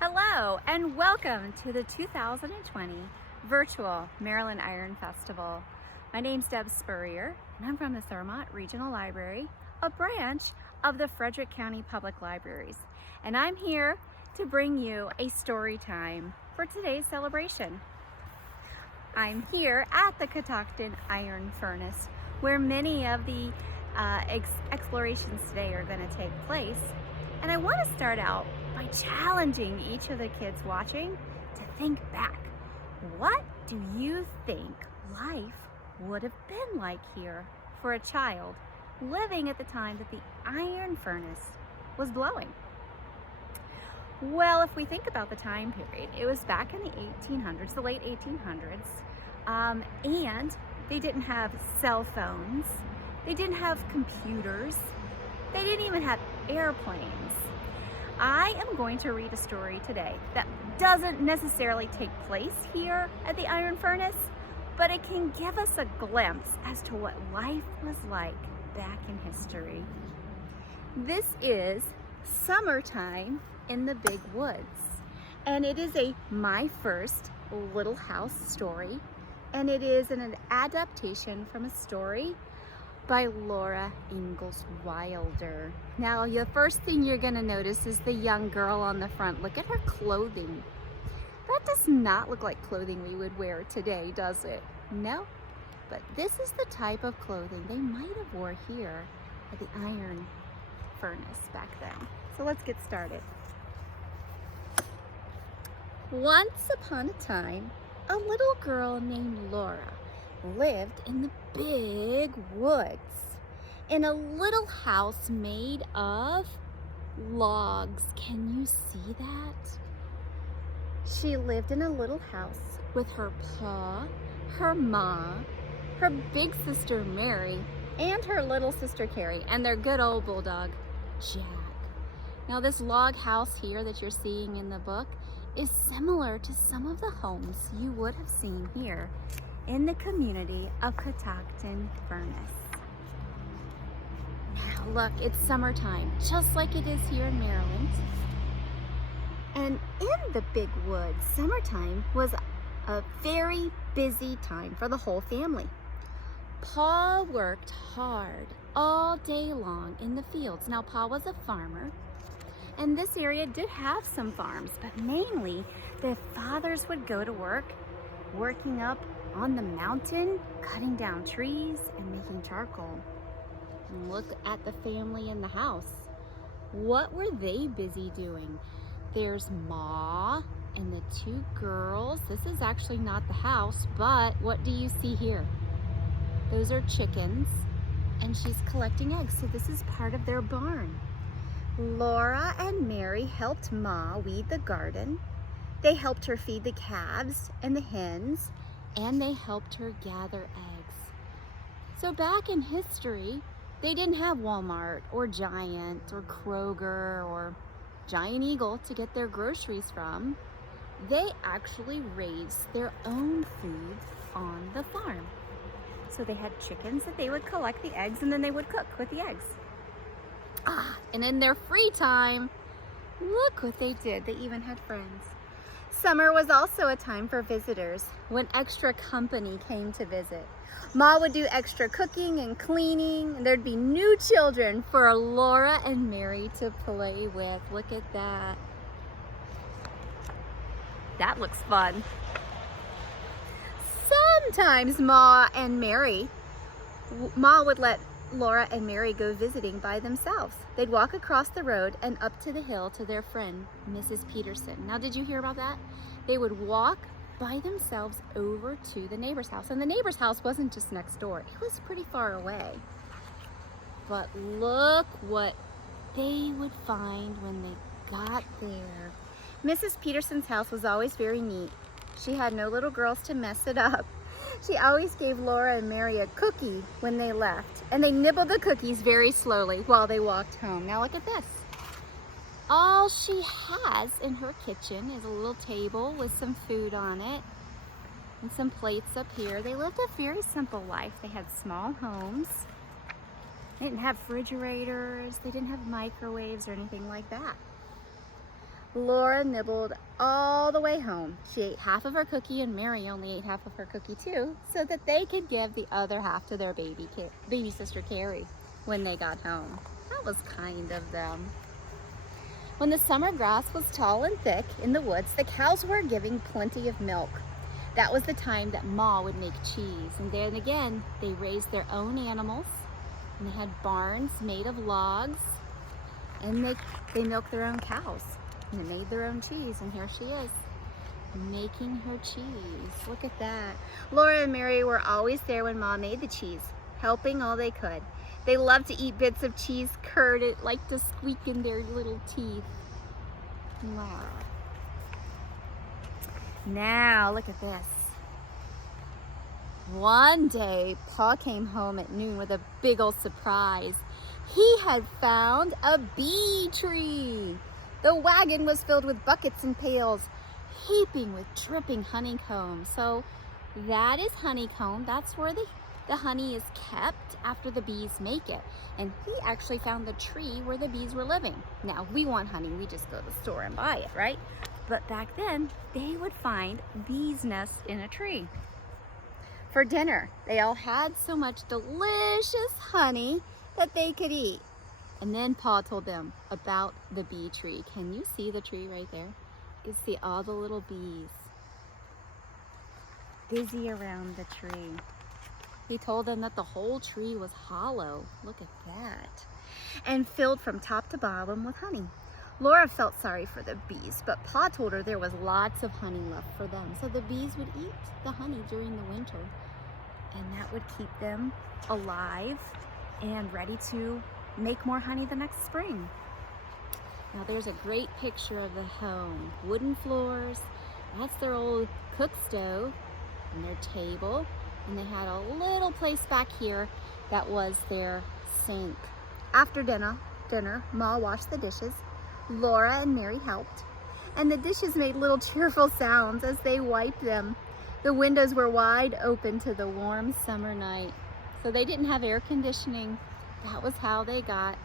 Hello and welcome to the 2020 Virtual Maryland Iron Festival. My name's Deb Spurrier and I'm from the Thurmont Regional Library, a branch of the Frederick County Public Libraries. And I'm here to bring you a story time for today's celebration. I'm here at the Catoctin Iron Furnace where many of the explorations today are going to take place. And I want to start out by challenging each of the kids watching to think back. What do you think life would have been like here for a child living at the time that the iron furnace was blowing? Well, if we think about the time period, it was back in the 1800s, the late 1800s, and they didn't have cell phones, they didn't have computers, they didn't even have airplanes. I am going to read a story today that doesn't necessarily take place here at the iron furnace, but it can give us a glimpse as to what life was like back in history. This is Summertime in the Big Woods, and it is a My First Little House story, and it is an adaptation from a story by Laura Ingalls Wilder. Now, the first thing you're going to notice is the young girl on the front. Look at her clothing. That does not look like clothing we would wear today, does it? No, but this is the type of clothing they might have wore here at the iron furnace back then. So let's get started. Once upon a time, a little girl named Laura lived in the big woods in a little house made of logs. Can you see that? She lived in a little house with her pa, her ma, her big sister Mary, and her little sister Carrie, and their good old bulldog, Jack. Now this log house here that you're seeing in the book is similar to some of the homes you would have seen here in the community of Catoctin Furnace. Now look, it's summertime, just like it is here in Maryland. And in the big woods, summertime was a very busy time for the whole family. Pa worked hard all day long in the fields. Now Pa was a farmer, and this area did have some farms, but mainly the fathers would go to work, working up on the mountain, cutting down trees and making charcoal. And look at the family in the house. What were they busy doing? There's Ma and the two girls. This is actually not the house, but what do you see here? Those are chickens, and she's collecting eggs, so this is part of their barn. Laura and Mary helped Ma weed the garden. They helped her feed the calves and the hens, and they helped her gather eggs. So back in history, they didn't have Walmart or Giant or Kroger or Giant Eagle to get their groceries from. They actually raised their own food on the farm. So they had chickens that they would collect the eggs, and then they would cook with the eggs. And in their free time, look what they did. They even had friends. Summer was also a time for visitors when extra company came to visit. Ma would do extra cooking and cleaning, and there'd be new children for Laura and Mary to play with. Look at that. That looks fun. Sometimes Ma would let Laura and Mary go visiting by themselves. They'd walk across the road and up to the hill to their friend, Mrs. Peterson. Now, did you hear about that? They would walk by themselves over to the neighbor's house. And the neighbor's house wasn't just next door. It was pretty far away. But look what they would find when they got there. Mrs. Peterson's house was always very neat. She had no little girls to mess it up. She always gave Laura and Mary a cookie when they left, and they nibbled the cookies very slowly while they walked home. Now look at this. All she has in her kitchen is a little table with some food on it and some plates up here. They lived a very simple life. They had small homes. They didn't have refrigerators. They didn't have microwaves or anything like that. Laura nibbled all the way home. She ate half of her cookie, and Mary only ate half of her cookie too, so that they could give the other half to their baby sister Carrie when they got home. That was kind of them. When the summer grass was tall and thick in the woods, the cows were giving plenty of milk. That was the time that Ma would make cheese, and then again, they raised their own animals, and they had barns made of logs, and they milked their own cows, and they made their own cheese, and here she is, making her cheese. Look at that. Laura and Mary were always there when Ma made the cheese, helping all they could. They loved to eat bits of cheese curd. It liked to squeak in their little teeth. Wow. Now, look at this. One day, Pa came home at noon with a big old surprise. He had found a bee tree. The wagon was filled with buckets and pails, heaping with dripping honeycomb. So that is honeycomb. That's where the honey is kept after the bees make it. And he actually found the tree where the bees were living. Now, we want honey, we just go to the store and buy it, right? But back then, they would find bees' nests in a tree. For dinner, they all had so much delicious honey that they could eat. And then Pa told them about the bee tree. Can you see the tree right there? You can see all the little bees busy around the tree. He told them that the whole tree was hollow. Look at that. And filled from top to bottom with honey. Laura felt sorry for the bees, but Pa told her there was lots of honey left for them, so the bees would eat the honey during the winter, and that would keep them alive and ready to make more honey the next spring. Now there's a great picture of the home. Wooden floors, that's their old cook stove, and their table, and they had a little place back here that was their sink. After dinner, Ma washed the dishes. Laura and Mary helped, and the dishes made little cheerful sounds as they wiped them. The windows were wide open to the warm summer night, so they didn't have air conditioning. That was how they got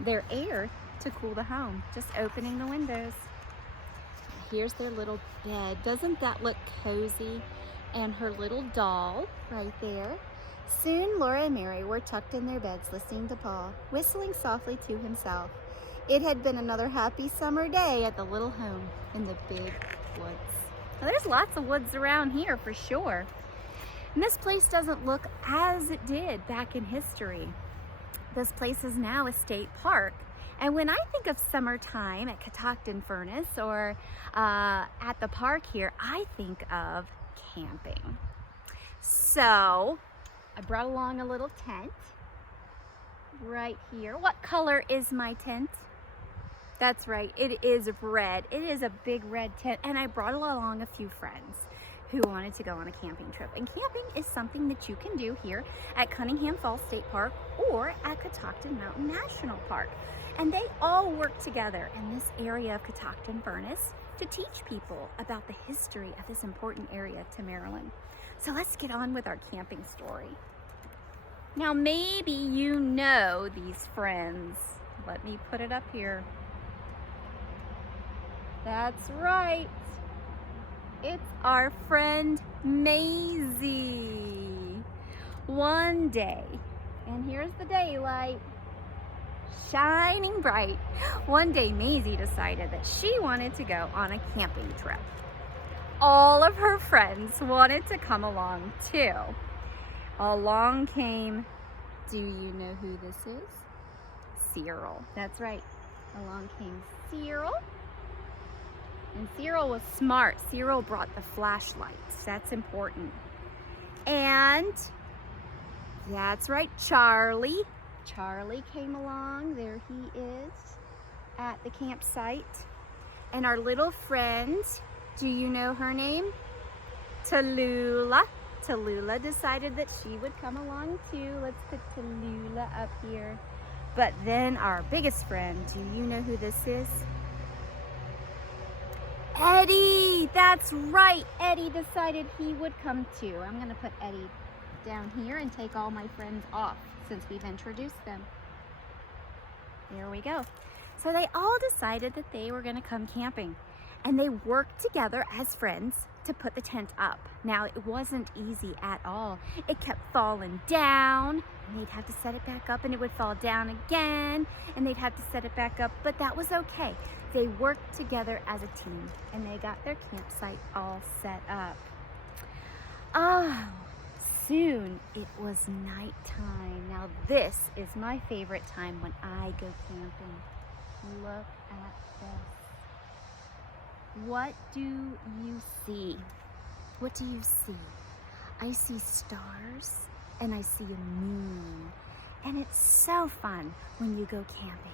their air to cool the home, just opening the windows. Here's their little bed. Doesn't that look cozy? And her little doll right there. Soon Laura and Mary were tucked in their beds listening to Pa, whistling softly to himself. It had been another happy summer day at the little home in the big woods. Now, there's lots of woods around here for sure. And this place doesn't look as it did back in history. This place is now a state park. And when I think of summertime at Catoctin Furnace or at the park here, I think of camping. So I brought along a little tent right here. What color is my tent? That's right, it is red. It is a big red tent, and I brought along a few friends who wanted to go on a camping trip. And camping is something that you can do here at Cunningham Falls State Park or at Catoctin Mountain National Park. And they all work together in this area of Catoctin Furnace to teach people about the history of this important area to Maryland. So let's get on with our camping story. Now maybe you know these friends. Let me put it up here. That's right. It's our friend Maisie. One day, and here's the daylight, shining bright. One day Maisie decided that she wanted to go on a camping trip. All of her friends wanted to come along too. Along came, do you know who this is? Cyril. That's right. Along came Cyril. And Cyril was smart. Cyril brought the flashlights. That's important. And that's right, Charlie. Charlie came along. There he is at the campsite. And our little friend, do you know her name? Tallulah. Tallulah decided that she would come along too. Let's put Tallulah up here. But then our biggest friend, do you know who this is? Eddie, that's right. Eddie decided he would come too. I'm going to put Eddie down here and take all my friends off since we've introduced them. There we go. So they all decided that they were going to come camping, and they worked together as friends to put the tent up. Now, it wasn't easy at all. It kept falling down, and they'd have to set it back up, and it would fall down again, and they'd have to set it back up, but that was okay. They worked together as a team, and they got their campsite all set up. Oh, soon it was nighttime. Now, this is my favorite time when I go camping. Look at this. What do you see? What do you see? I see stars and I see a moon. And it's so fun when you go camping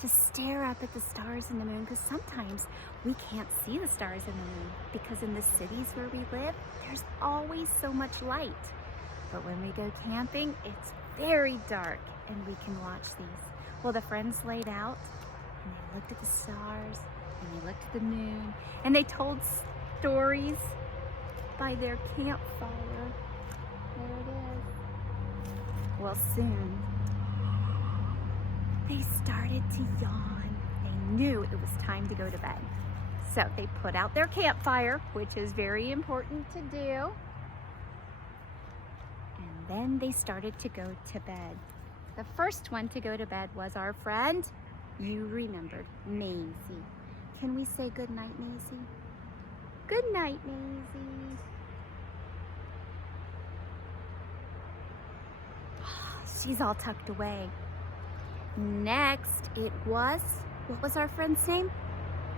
to stare up at the stars and the moon, because sometimes we can't see the stars and the moon because in the cities where we live, there's always so much light. But when we go camping, it's very dark and we can watch these. Well, the friends laid out and they looked at the stars and they looked at the moon and they told stories by their campfire. There it is. Well, soon they started to yawn. They knew it was time to go to bed. So they put out their campfire, which is very important to do. And then they started to go to bed. The first one to go to bed was our friend, you remembered, Maisie. Can we say good night, Maisie? Good night, Maisie. She's all tucked away. Next, what was our friend's name?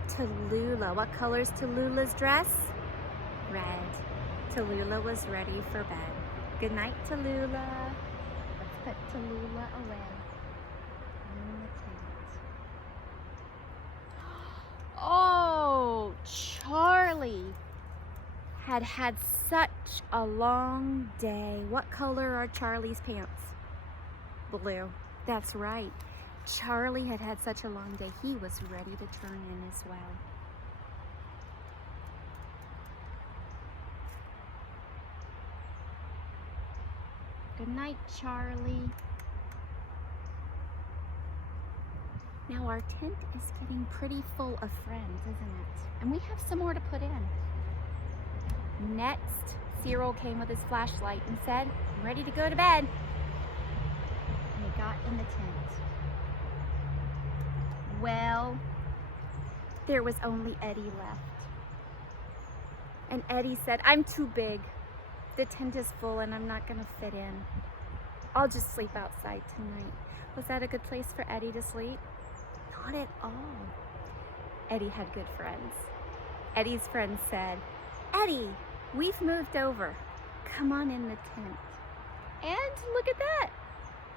Tallulah. What color's Tallulah's dress? Red. Tallulah was ready for bed. Good night, Tallulah. Let's put Tallulah away in the tent. Oh, Charlie had had such a long day. What color are Charlie's pants? Blue. That's right. Charlie had had such a long day. He was ready to turn in as well. Good night, Charlie. Now our tent is getting pretty full of friends, isn't it? And we have some more to put in. Next, Cyril came with his flashlight and said, "I'm ready to go to bed." And he got in the tent. Well, there was only Eddie left. And Eddie said, "I'm too big. The tent is full and I'm not gonna fit in. I'll just sleep outside tonight." Was that a good place for Eddie to sleep? Not at all. Eddie had good friends. Eddie's friends said, "Eddie, we've moved over. Come on in the tent." And look at that.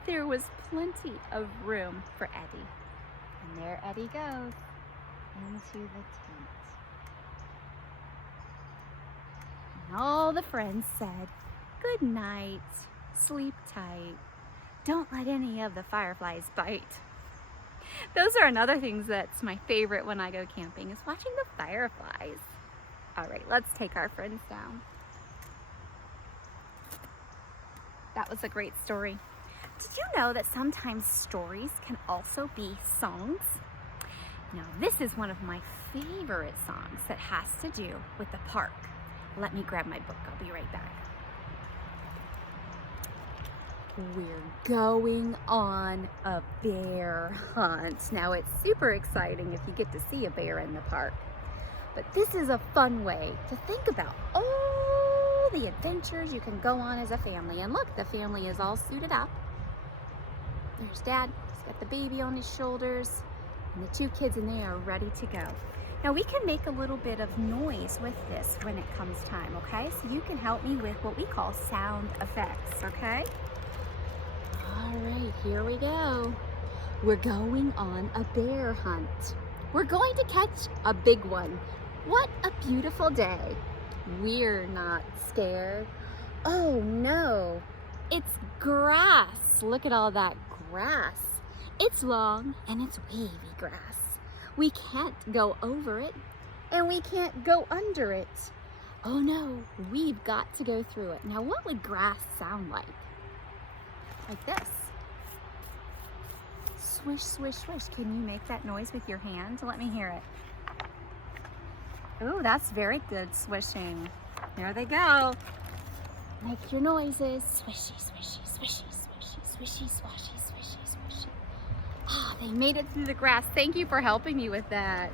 There was plenty of room for Eddie. And there Eddie goes into the tent. And all the friends said, "Good night, sleep tight. Don't let any of the fireflies bite." Those are another things that's my favorite when I go camping, is watching the fireflies. All right, let's take our friends down. That was a great story. Did you know that sometimes stories can also be songs? Now, this is one of my favorite songs that has to do with the park. Let me grab my book. I'll be right back. We're going on a bear hunt. Now, it's super exciting if you get to see a bear in the park. But this is a fun way to think about all the adventures you can go on as a family. And look, the family is all suited up. There's Dad. He's got the baby on his shoulders. And the two kids, and they are ready to go. Now, we can make a little bit of noise with this when it comes time, okay? So you can help me with what we call sound effects, okay? All right, here we go. We're going on a bear hunt. We're going to catch a big one. What a beautiful day. We're not scared. Oh no, it's grass. Look at all that grass. It's long and it's wavy grass. We can't go over it and we can't go under it. Oh no, we've got to go through it. Now, what would grass sound like? Like this. Swish, swish, swish. Can you make that noise with your hand? Let me hear it. Ooh, that's very good swishing. There they go. Make your noises. Swishy, swishy, swishy, swishy, swishy, swashy, swishy, swishy. Ah, they made it through the grass. Thank you for helping me with that.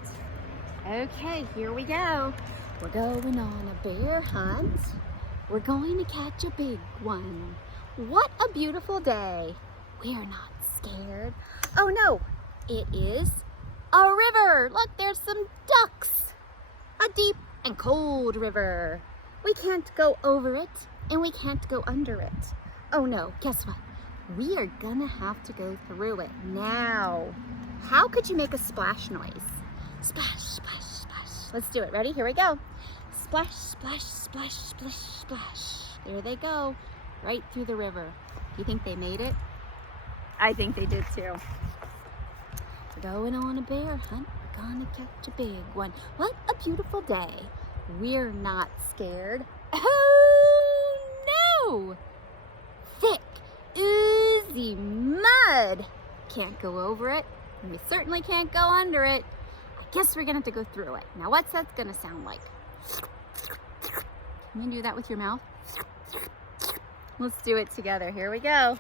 Okay, here we go. We're going on a bear hunt. We're going to catch a big one. What a beautiful day. We're not scared. Oh no, it is a river. Look, there's some ducks. A deep and cold river. We can't go over it and we can't go under it. Oh no, guess what? We are gonna have to go through it now. How could you make a splash noise? Splash, splash, splash. Let's do it. Ready? Here we go. Splash, splash, splash, splash, splash. There they go, right through the river. Do you think they made it? I think they did too. We're going on a bear hunt. We're gonna catch a big one. What a beautiful day. We're not scared. Oh no! Thick, oozy mud. Can't go over it, and we certainly can't go under it. I guess we're gonna have to go through it. Now what's that gonna sound like? Can you do that with your mouth? Let's do it together. Here we go.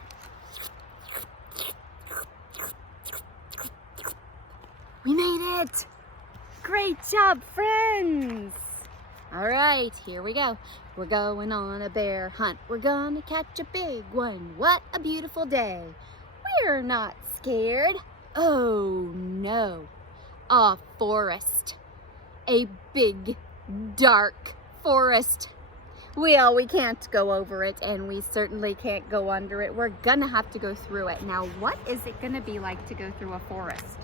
We made it! Great job, friends! All right, here we go. We're going on a bear hunt. We're gonna catch a big one. What a beautiful day. We're not scared. Oh no, a forest. A big, dark forest. We can't go over it, and we certainly can't go under it. We're gonna have to go through it. Now, what is it gonna be like to go through a forest?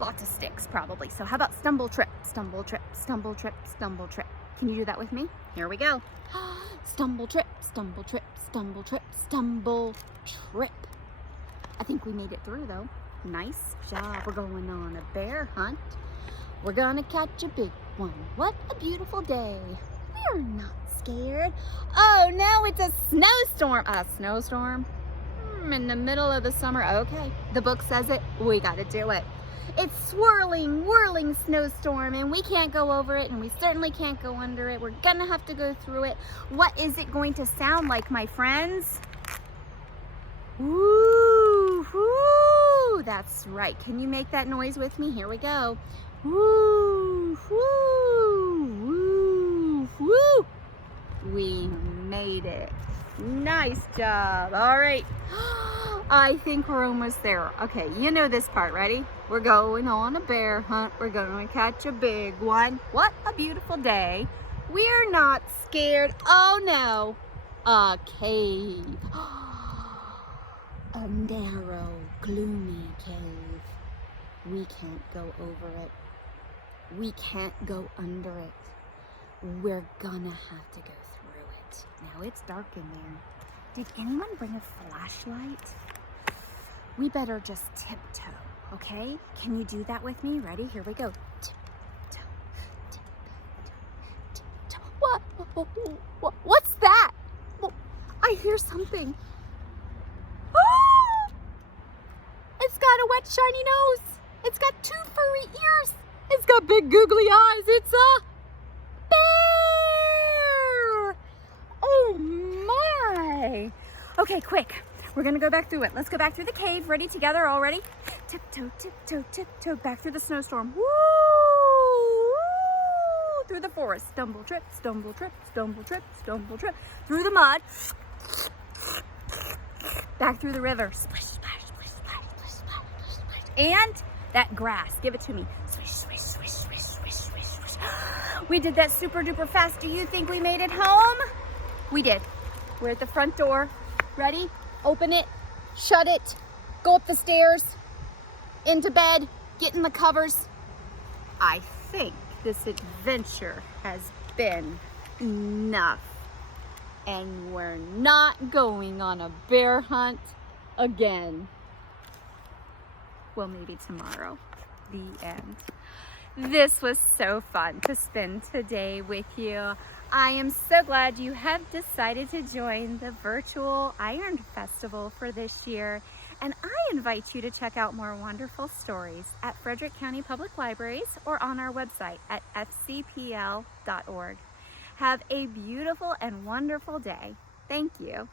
Lots of sticks, probably. So how about stumble, trip, stumble, trip, stumble, trip, stumble, trip? Can you do that with me? Here we go. Stumble, trip, stumble, trip, stumble, trip, stumble, trip. I think we made it through, though. Nice job. We're going on a bear hunt. We're gonna catch a big one. What a beautiful day. We're not scared. Oh, no, it's a snowstorm. A snowstorm? In the middle of the summer. Okay, the book says it. We gotta do it. It's swirling, whirling snowstorm, and we can't go over it, and we certainly can't go under it. We're gonna have to go through it. What is it going to sound like, my friends? Woo, woo. That's right. Can you make that noise with me? Here we go. Woo, woo, woo, woo. We made it. Nice job. All right. I think we're almost there. Okay, you know this part. Ready? We're going on a bear hunt. We're going to catch a big one. What a beautiful day. We're not scared. Oh no, a cave. A narrow, gloomy cave. We can't go over it. We can't go under it. We're gonna have to go through it. Now it's dark in there. Did anyone bring a flashlight? We better just tiptoe, okay? Can you do that with me? Ready? Here we go. Tiptoe, tiptoe, tiptoe. What's that? I hear something. Ah! It's got a wet, shiny nose. It's got 2 furry ears. It's got big, googly eyes. It's a bear. Oh my. Okay, quick. We're gonna go back through it. Let's go back through the cave. Ready? Together? All ready? Tiptoe, tiptoe, tiptoe. Back through the snowstorm. Woo! Woo! Through the forest. Stumble, trip, stumble, trip, stumble, trip, stumble, trip. Through the mud. Back through the river. Splish, splash, splish, splash, splish, splash, splish, splash. And that grass. Give it to me. Swish, swish, swish, swish, swish, swish, swish. We did that super duper fast. Do you think we made it home? We did. We're at the front door. Ready? Open it, shut it, go up the stairs, into bed, get in the covers. I think this adventure has been enough. And we're not going on a bear hunt again. Well, maybe tomorrow. The end. This was so fun to spend today with you. I am so glad you have decided to join the virtual Iron Festival for this year. And I invite you to check out more wonderful stories at Frederick County Public Libraries or on our website at fcpl.org. Have a beautiful and wonderful day. Thank you.